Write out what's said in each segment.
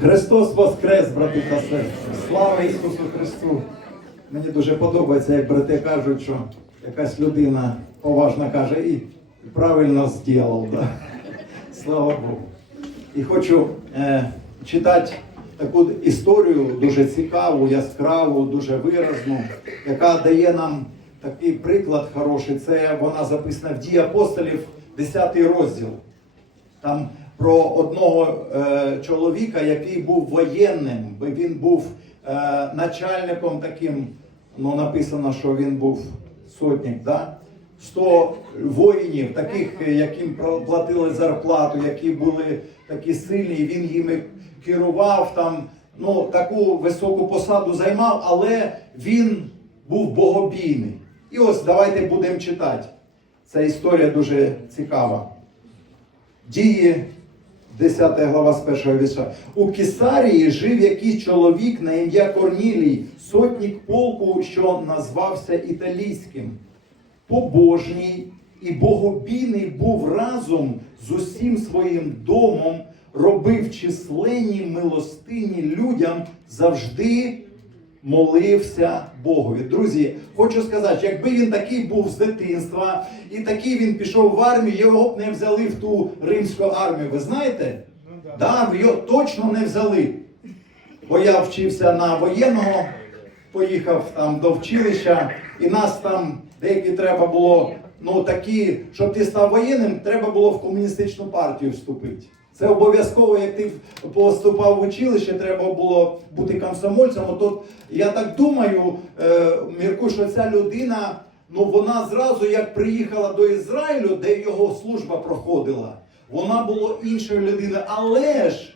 Христос Воскрес, брати та сестри! Слава Ісусу Христу! Мені дуже подобається, як брати кажуть, що якась людина поважно каже і правильно зробив. Да? Слава Богу. І хочу е, читати таку історію дуже цікаву, яскраву, дуже виразну, яка дає нам такий приклад хороший. Це вона записана в дії апостолів, 10 розділ. Там про одного е, чоловіка, який був воєнним, бо він був е, начальником таким, ну написано, що він був сотник, да? 100 воїнів, таких, е, яким платили зарплату, які були такі сильні, він їми керував там, ну таку високу посаду займав, але він був богобійний. І ось давайте будемо читати. Ця історія дуже цікава. Дії, 10 глава з першого вірша. У Кісарії жив якийсь чоловік на ім'я Корнілій, сотник полку, що назвався італійським. Побожній і богобійний був разом з усім своїм домом, робив численні милостині людям, завжди молився Богові. Друзі, хочу сказати, якби він такий був з дитинства, і такий він пішов в армію, його б не взяли в ту римську армію. Ви знаєте? Да, його точно не взяли. Бо я вчився на воєнного, поїхав там до вчилища, і нас там деякі треба було, ну такі, щоб ти став воєнним, треба було в комуністичну партію вступити. Це обов'язково, як ти поступав в училище, треба було бути комсомольцем. От я так думаю, е, Мірку, що ця людина, ну вона зразу як приїхала до Ізраїлю, де його служба проходила, вона була іншою людиною. Але ж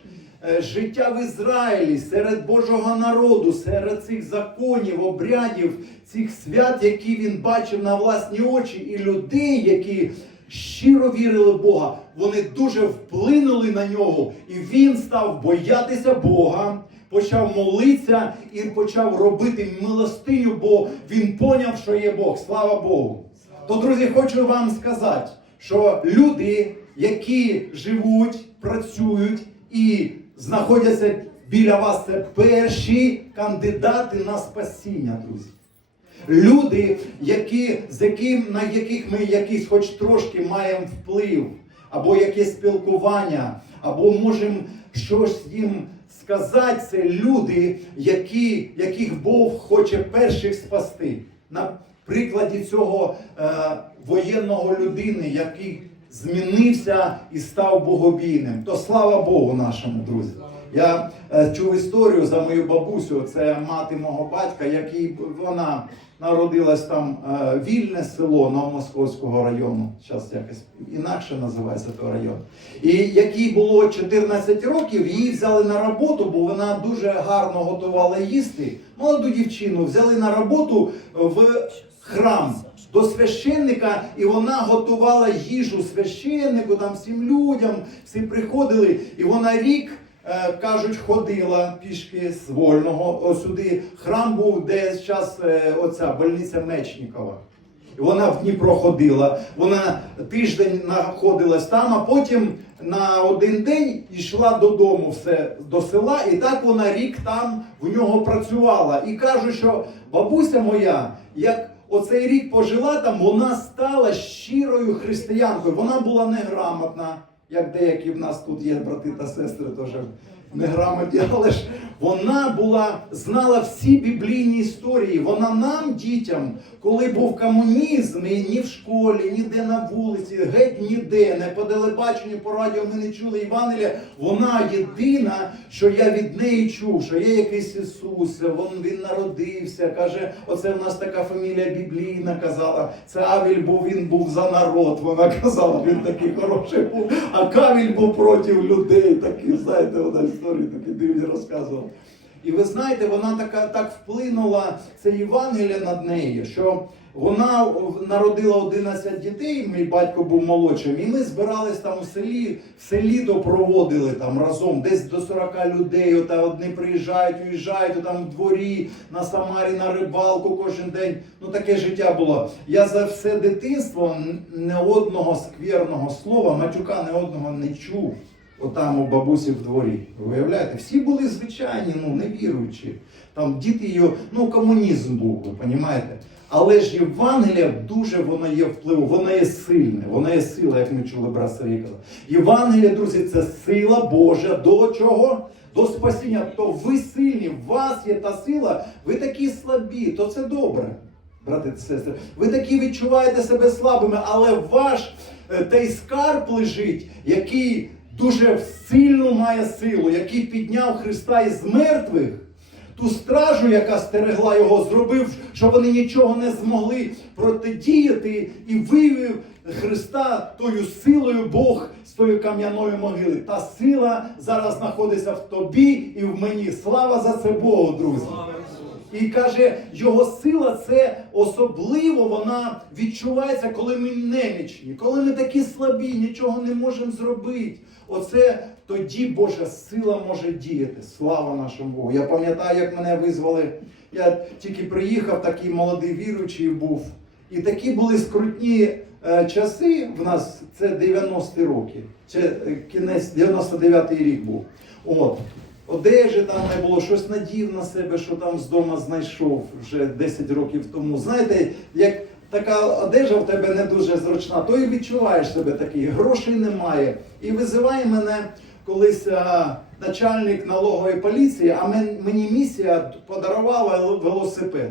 е, життя в Ізраїлі серед Божого народу, серед цих законів, обрядів, цих свят, які він бачив на власні очі, і людей, які щиро вірили в Бога, вони дуже вплинули на нього, і він став боятися Бога, почав молитися і почав робити милостиню, бо він поняв, що є Бог. Слава Богу. То, друзі, хочу вам сказати, що люди, які живуть, працюють і знаходяться біля вас, це перші кандидати на спасіння, друзі. Люди, які, з яким, на яких ми якийсь хоч трошки маємо вплив, або якесь спілкування, або можемо щось їм сказати, це люди, які, яких Бог хоче перших спасти. На прикладі цього е, воєнного людини, який змінився і став богобійним, то слава Богу нашому друзі. Я чув історію за мою бабусю, це мати мого батька, який вона народилась там е, вільне село Новомосковського району. Зараз якось інакше називається той район. І якій було 14 років, її взяли на роботу, бо вона дуже гарно готувала їсти. Молоду дівчину взяли на роботу в храм. До священника, і вона готувала їжу священнику, там всім людям, всі приходили, і вона рік е, кажуть, ходила пішки з вольного. Сюди храм був, де зараз е, оця больниця Мечникова. Вона в Дніпро ходила. Вона тиждень знаходилась там, а потім на один день йшла додому все до села, і так вона рік там в нього працювала. І кажуть, що бабуся моя, як оцей рік пожила там, вона стала щирою християнкою. Вона була неграмотна, як деякі в нас тут є брати та сестри, теж неграмотні, але ж вона була, знала всі біблійні історії. Вона нам, дітям, коли був комунізм, і ні в школі, ніде на вулиці, геть ніде, не по телебаченню, по радіо ми не чули Євангелія. Вона єдина, що я від неї чув, що є якийсь Ісус, він, він народився. Каже, оце в нас така фамілія біблійна казала. Це Авіль був, він був за народ. Вона казала, він такий хороший був. А Кавіль був проти людей. Такі, знаєте, вона історії такі дивні розказувала. І ви знаєте, вона така так вплинула це Євангелія над нею, що вона народила 11 дітей, мій батько був молодшим, і ми збирались там у селі, все літо проводили там разом, десь до 40 людей. Ота одні приїжджають, уїжджають там в дворі, на Самарі, на рибалку кожен день. Ну таке життя було. Я за все дитинство не одного скверного слова, матюка не одного не чув. Отам у бабусі в дворі. Ви уявляєте? Всі були звичайні, ну невіруючі. Там діти її, ну комунізм був, ви розумієте? Але ж Євангелія дуже воно є впливу, воно є сильне, воно є сила, як ми чули брат Сергій. Євангелія, друзі, це сила Божа до чого? До спасіння. То ви сильні, в вас є та сила, ви такі слабі, то це добре. Брати та сестри, ви такі відчуваєте себе слабими, але ваш е, той скарб лежить, який дуже сильно має силу, який підняв Христа із мертвих ту стражу, яка стерегла його, зробив, що вони нічого не змогли протидіяти і вивів Христа тою силою Бог з тої кам'яної могили. Та сила зараз знаходиться в тобі і в мені. Слава за це Богу, друзі. І каже, його сила це особливо вона відчувається, коли ми немічні, коли ми такі слабі, нічого не можемо зробити. Оце тоді Божа сила може діяти. Слава нашому Богу. Я пам'ятаю, як мене визвали. Я тільки приїхав, такий молодий віруючий був. І такі були скрутні е, часи в нас, це 90-ті роки. Це е, кінець 99-й рік був. От. Одежі там не було, щось надів на себе, що там з дому знайшов вже 10 років тому. Знаєте, як така одежа в тебе не дуже зручна, то і відчуваєш себе такий, грошей немає. І визиває мене колись а, начальник налогової поліції, а мен- мені місія подарувала велосипед.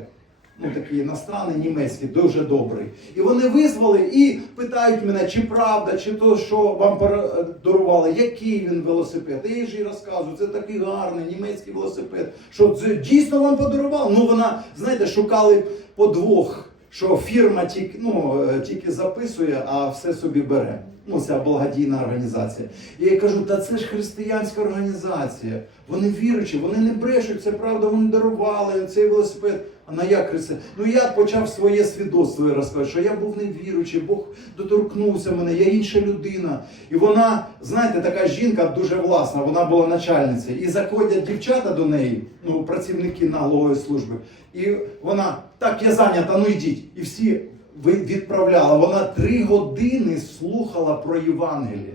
Ну, такий іностранний, німецький, дуже добрий. І вони визвали і питають мене, чи правда, чи то, що вам подарували, який він велосипед. І я ж їй розказую, це такий гарний німецький велосипед. Що це дійсно вам подарував? Ну вона, знаєте, шукали подвох, що фірма тільки, ну, е, тільки записує, а все собі бере. Ну, ця благодійна організація. І я кажу, та це ж християнська організація. Вони віруючі, вони не брешуть, це правда, вони дарували цей велосипед. А на як христи? Ну я почав своє свідоцтво розказати, що я був невіруючий, Бог доторкнувся мене, я інша людина. І вона, знаєте, така жінка дуже власна, вона була начальницею. І заходять дівчата до неї, ну, працівники налогової служби. І вона, так, я зайнята, ну йдіть. І всі відправляла. Вона три години слухала про Євангеліє.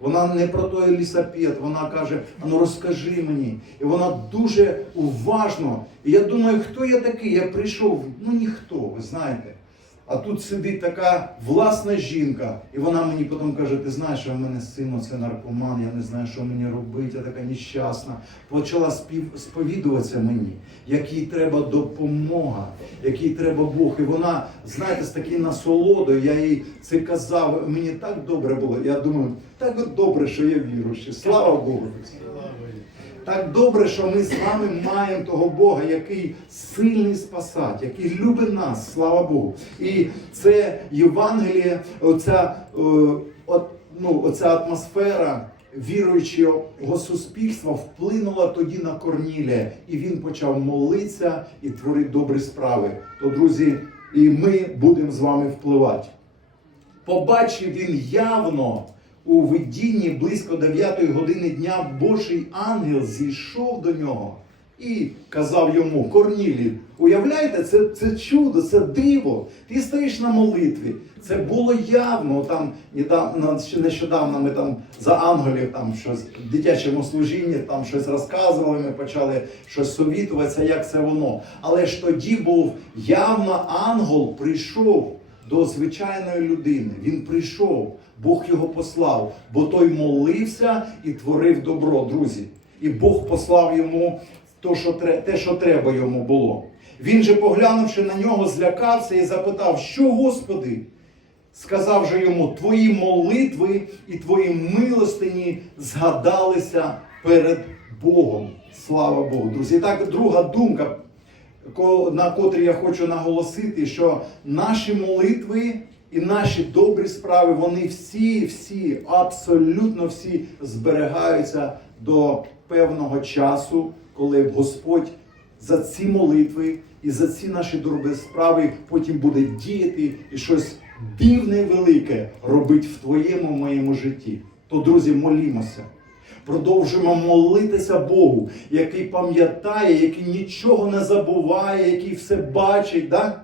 Вона не про той лісапет, вона каже: ну розкажи мені. І вона дуже уважно. І я думаю, хто я такий? Я прийшов, ну ніхто, ви знаєте. А тут сидить така власна жінка, і вона мені потім каже: ти знаєш, що в мене син це наркоман, я не знаю, що мені робити, я така нещасна. Почала спів... сповідуватися мені, якій треба допомога, якій треба Бог. І вона, знаєте, з такою насолодою, я їй це казав, мені так добре було. Я думаю, так добре, що я віруючий. Слава Богу. Так добре, що ми з вами маємо того Бога, який сильний спасать, який любить нас, слава Богу. І це Євангеліє, оця, е, ну, оця атмосфера віруючого суспільства вплинула тоді на Корнілія, і він почав молитися і творити добрі справи. То, друзі, і ми будемо з вами впливати. Побачив він явно у видінні близько 9 години дня Божий ангел зійшов до нього і казав йому: Корнілій, уявляєте, це, це чудо, це диво. Ти стоїш на молитві. Це було явно. Там нещодавно ми там за ангелів там щось в дитячому служінні, там щось розказували. Ми почали щось совітуватися, як це воно. Але ж тоді був явно ангел прийшов до звичайної людини. Він прийшов, Бог його послав, бо той молився і творив добро, друзі. І Бог послав йому те, що треба йому було. Він же, поглянувши на нього, злякався і запитав, що Господи? Сказав же йому, твої молитви і твої милостині згадалися перед Богом. Слава Богу, друзі. Так, друга думка, на котрій я хочу наголосити, що наші молитви і наші добрі справи, вони всі, всі, абсолютно всі зберігаються до певного часу, коли Господь за ці молитви і за ці наші добрі справи потім буде діяти і щось дивне велике робить в твоєму моєму житті. То, друзі, молімося. Продовжуємо молитися Богу, який пам'ятає, який нічого не забуває, який все бачить. Да?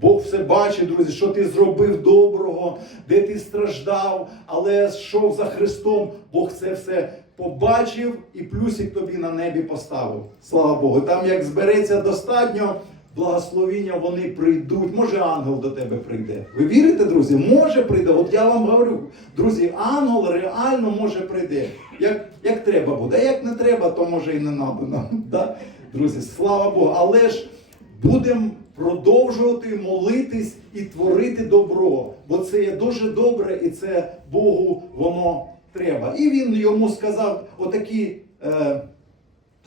Бог все бачить, друзі, що ти зробив доброго, де ти страждав, але йшов за Христом. Бог це все побачив і плюсик тобі на небі поставив. Слава Богу. Там як збереться достатньо. Благословіння вони прийдуть. Може, ангел до тебе прийде. Ви вірите, друзі? Може прийде. От я вам говорю, друзі, ангел реально може прийде. Як, як треба буде. Як не треба, то може і не надо нам. Да? Друзі, слава Богу. Але ж будемо продовжувати молитись і творити добро. Бо це є дуже добре, і це Богу воно треба. І він йому сказав отакі. Е,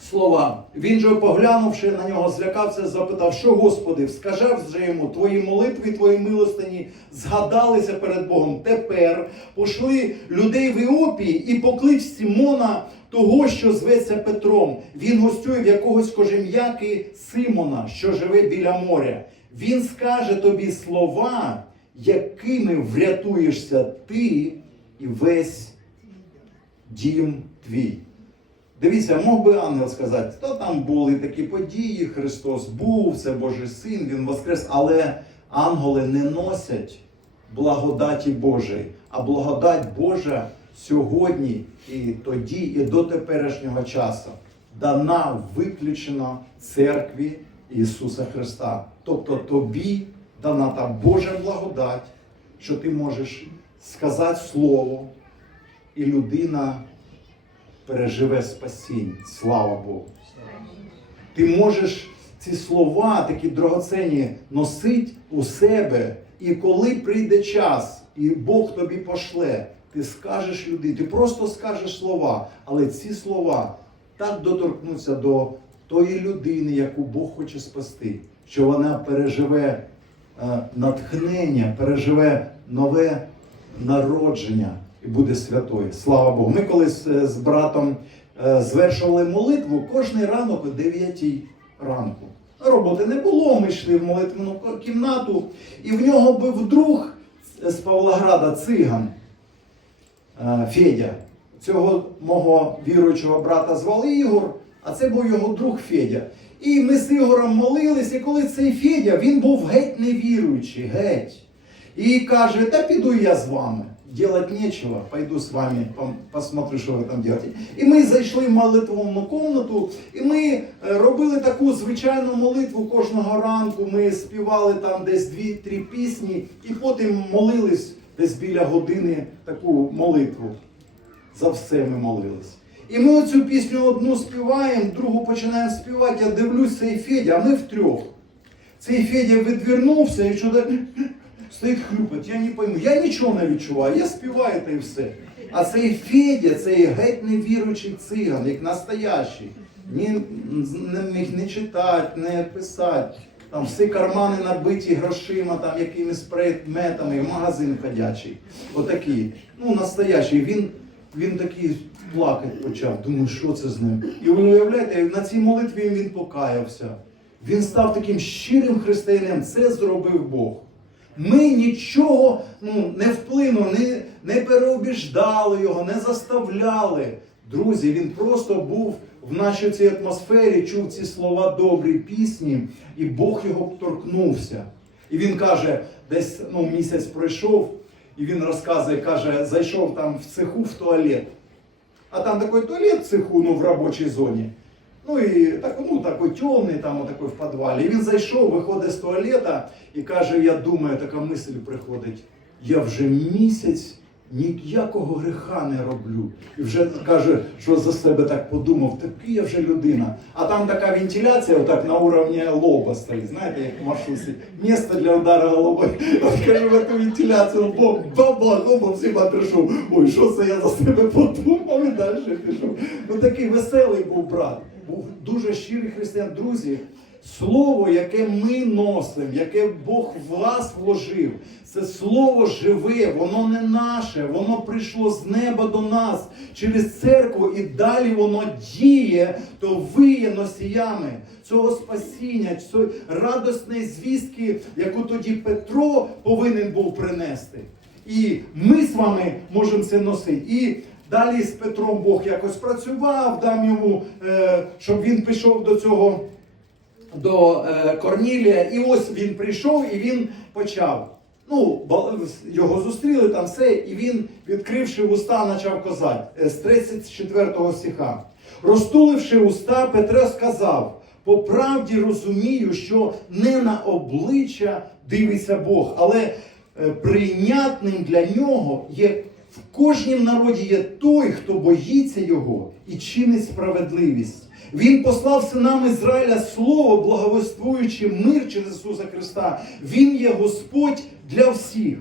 слова. Він же, поглянувши на нього, злякався, запитав, що Господи, скажав же йому, твої молитви, твої милостині згадалися перед Богом. Тепер пошли людей в Іопії і поклич Сімона, того, що зветься Петром. Він гостює в якогось кожем'яки Симона, що живе біля моря. Він скаже тобі слова, якими врятуєшся ти і весь дім твій. Дивіться, мог би ангел сказати, то там були такі події, Христос був, це Божий син, Він воскрес, але ангели не носять благодаті Божої, а благодать Божа сьогодні і тоді, і до теперішнього часу дана виключено церкві Ісуса Христа. Тобто тобі дана та Божа благодать, що ти можеш сказати Слово, і людина переживе спасіння. Слава Богу. Ти можеш ці слова, такі драгоценні, носити у себе. І коли прийде час, і Бог тобі пошле, ти скажеш людині, ти просто скажеш слова, але ці слова так доторкнуться до тої людини, яку Бог хоче спасти, що вона переживе е, натхнення, переживе нове народження і буде святою. Слава Богу. Ми колись е, з братом е, звершували молитву кожний ранок о 9 ранку. Роботи не було, ми йшли в молитвену кімнату, і в нього був друг з Павлограда циган е, Федя. Цього мого віруючого брата звали Ігор, а це був його друг Федя. І ми з Ігорем молились, і коли цей Федя, він був геть невіруючий, геть. І каже, та піду я з вами. Делать нечего, пойду з вами, посмотрю, що ви там робите. І ми зайшли в молитвовну комнату, і ми е, робили таку звичайну молитву кожного ранку. Ми співали там десь дві-три пісні, і потім молились десь біля години таку молитву. За все ми молились. І ми оцю пісню одну співаємо, другу починаємо співати. Я дивлюсь, цей Федя, а ми втрьох. Цей Федя відвернувся і що стоїть хлюпать. Я не пойму. Я нічого не відчуваю, я співаю та і все. А цей Федя, цей геть невіруючий циган, як настоящий, ні, не міг не читати, не писати. Там всі кармани набиті грошима, там якимись предметами, магазин ходячий. Отакий. Ну, настоящий. Він, він такий плакати почав. Думаю, що це з ним? І ви уявляєте, на цій молитві він покаявся. Він став таким щирим християнином. Це зробив Бог. Ми нічого ну, не вплинули, не, не переобіждали його, не заставляли. Друзі, він просто був в нашій цій атмосфері, чув ці слова добрі пісні, і Бог його торкнувся. І він каже, десь ну, місяць пройшов, і він розказує, каже, зайшов там в цеху в туалет. А там такой туалет в цеху, ну, в робочій зоні. Ну і так, ну, такий темний, там такий в підвалі. І він зайшов, виходить з туалета і каже, я думаю, така мисль приходить. Я вже місяць ніякого гріха не роблю. І вже каже, що за себе так подумав, такий я вже людина. А там така вентиляція, отак на уровні лоба стоїть, знаєте, як в маршрутці. Місце для удару. От каже, в эту вентиляцію, бо баба, лоба всіма прийшов. Ой, що це я за себе подумав і далі пішов. Ну такий веселий був брат. Був дуже щирий християн. Друзі, слово, яке ми носимо, яке Бог в вас вложив, це слово живе, воно не наше, воно прийшло з неба до нас через церкву і далі воно діє, то ви є носіями цього спасіння, цієї радосної звістки, яку тоді Петро повинен був принести. І ми з вами можемо це носити. І далі з Петром Бог якось працював, дам йому, е, щоб він пішов до цього до е, Корнілія, і ось він прийшов і він почав. Ну, його зустріли там все, і він, відкривши уста, почав казати е, з 34 стиха. Розтуливши уста, Петро сказав: по правді розумію, що не на обличчя дивиться Бог, але прийнятним для нього є в кожнім народі є той, хто боїться його і чинить справедливість. Він послав синам Ізраїля слово, благовествуючи мир через Ісуса Христа. Він є Господь для всіх.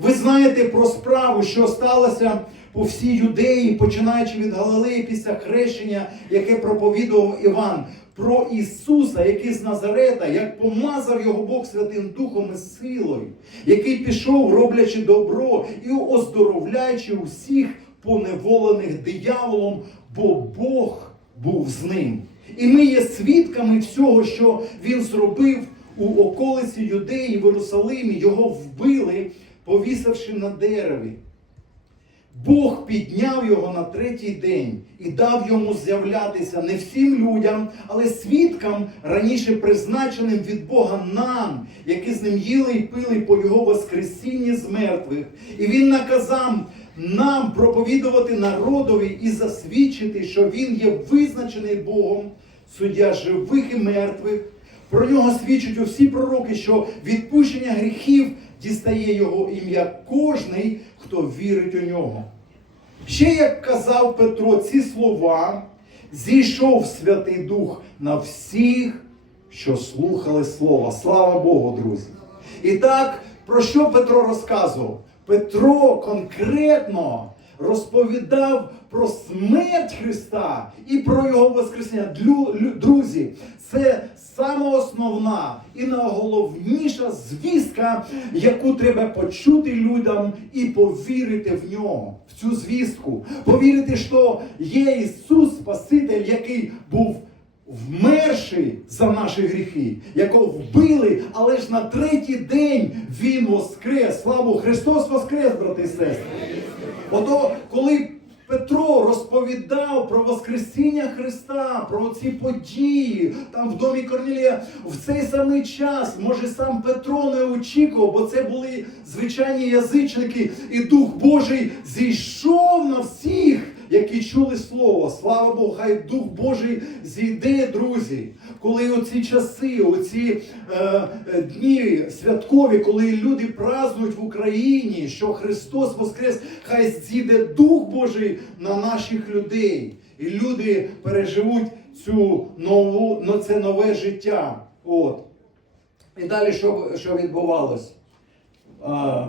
Ви знаєте про справу, що сталося по всій юдеї, починаючи від Галилеї після хрещення, яке проповідував Іван, про Ісуса, який з Назарета, як помазав його Бог Святим Духом і силою, який пішов, роблячи добро і оздоровляючи усіх поневолених дияволом, бо Бог був з ним. І ми є свідками всього, що він зробив у околиці Юдеї в Єрусалимі. Його вбили, повісивши на дереві. Бог підняв його на третій день і дав йому з'являтися не всім людям, але свідкам, раніше призначеним від Бога нам, які з ним їли і пили по його воскресінні з мертвих. І він наказав нам проповідувати народові і засвідчити, що він є визначений Богом, суддя живих і мертвих. Про нього свідчать усі пророки, що відпущення гріхів дістає його ім'я кожний, хто вірить у нього. Ще як казав Петро, ці слова зійшов Святий Дух на всіх, що слухали Слова. Слава Богу, друзі! І так, про що Петро розказував? Петро конкретно розповідав про смерть Христа і про Його Воскресення. Друзі, це саме основна і найголовніша звістка, яку треба почути людям і повірити в нього, в цю звістку. Повірити, що є Ісус Спаситель, який був вмерший за наші гріхи, якого вбили, але ж на третій день Він воскрес. Славу Христос воскрес, брати і сестри. Ото коли Петро розповідав про Воскресіння Христа, про ці події. Там в домі Корнілія, в цей самий час, може сам Петро не очікував, бо це були звичайні язичники, і Дух Божий зійшов на всіх, які чули слово. Слава Богу, хай Дух Божий зійде, друзі. Коли оці часи, оці е, е, дні святкові, коли люди празднують в Україні, що Христос Воскрес, хай зійде Дух Божий на наших людей. І люди переживуть цю нову, ну, це нове життя. От. І далі що, що відбувалось? А,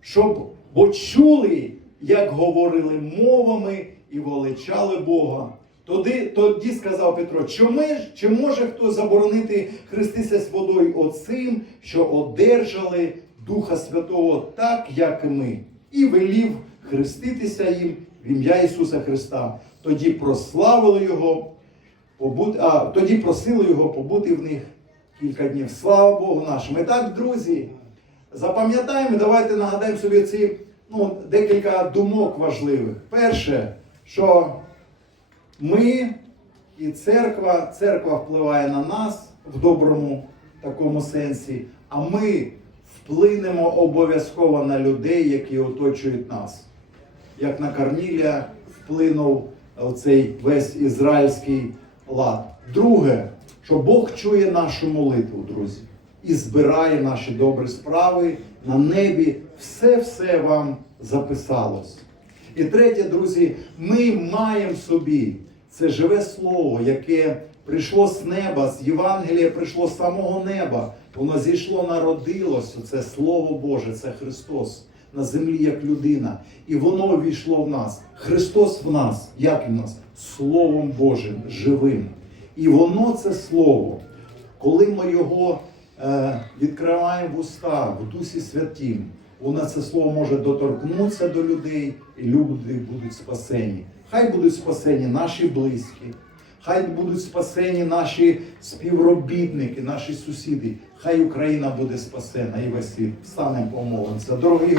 щоб бо чули, як говорили мовами і величали Бога. Тоді, тоді сказав Петро, чи, ми, чи може хто заборонити хреститися з водою оцим, що одержали Духа Святого, так, як і ми, і велів хреститися їм в ім'я Ісуса Христа. Тоді прославили Його, побути, а, тоді просили Його побути в них кілька днів. Слава Богу нашому. І так, друзі, запам'ятаємо, давайте нагадаємо собі ці ну, декілька думок важливих. Перше, що ми і церква, церква впливає на нас в доброму такому сенсі, а ми вплинемо обов'язково на людей, які оточують нас. Як на Корнілія вплинув цей весь ізраїльський лад. Друге, що Бог чує нашу молитву, друзі, і збирає наші добрі справи на небі. Все-все вам записалось. І третє, друзі, ми маємо собі це живе слово, яке прийшло з неба, з Євангелія прийшло з самого неба. Воно зійшло, народилося. Це Слово Боже, це Христос на землі як людина. І воно війшло в нас. Христос в нас, як в нас? Словом Божим, живим. І воно це слово, коли ми його е, відкриваємо в уста в Дусі Святім, воно це слово може доторкнутися до людей, і люди будуть спасені. Хай будуть спасені наші близькі, хай будуть спасені наші співробітники, наші сусіди. Хай Україна буде спасена і весь світ. Станемо помолимося. Дорогі